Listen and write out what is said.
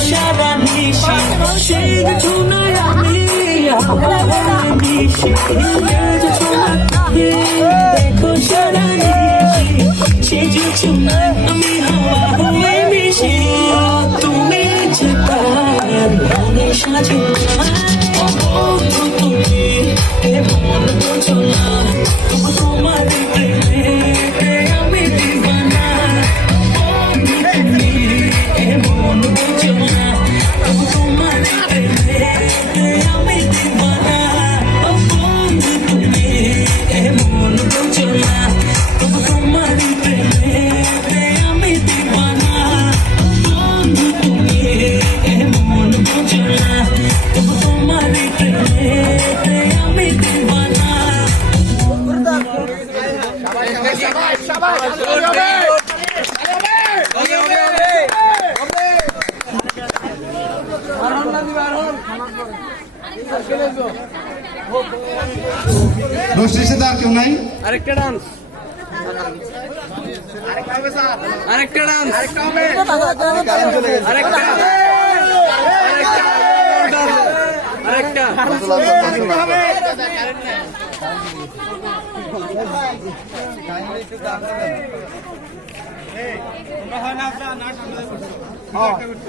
সারা নিশি সেই ছোনায় আমি নিশি দেখো সারা নিশি সেই ছোনায় আমি হাওয়া হয়ে মিশি তুমি যেতার মনে সাজো তুমি এমন বোঝো না তবু তোমার প্রেমে আমি দিবানা তুমি এমন বোঝো না তবু তোমার প্রেমে আমি দিবানা বন্ধু তুমি এমন বোঝো না তবু তোমার প্রেমে আমি দিবানা বন্ধু তুমি এমন বোঝো না তবু তোমার প্রেমে আমি দিবানা রোস্টের সাথে আর কেউ নাই? আরেকটা ডান্স আরেকটা ডান্স আরেকটা আরেকটা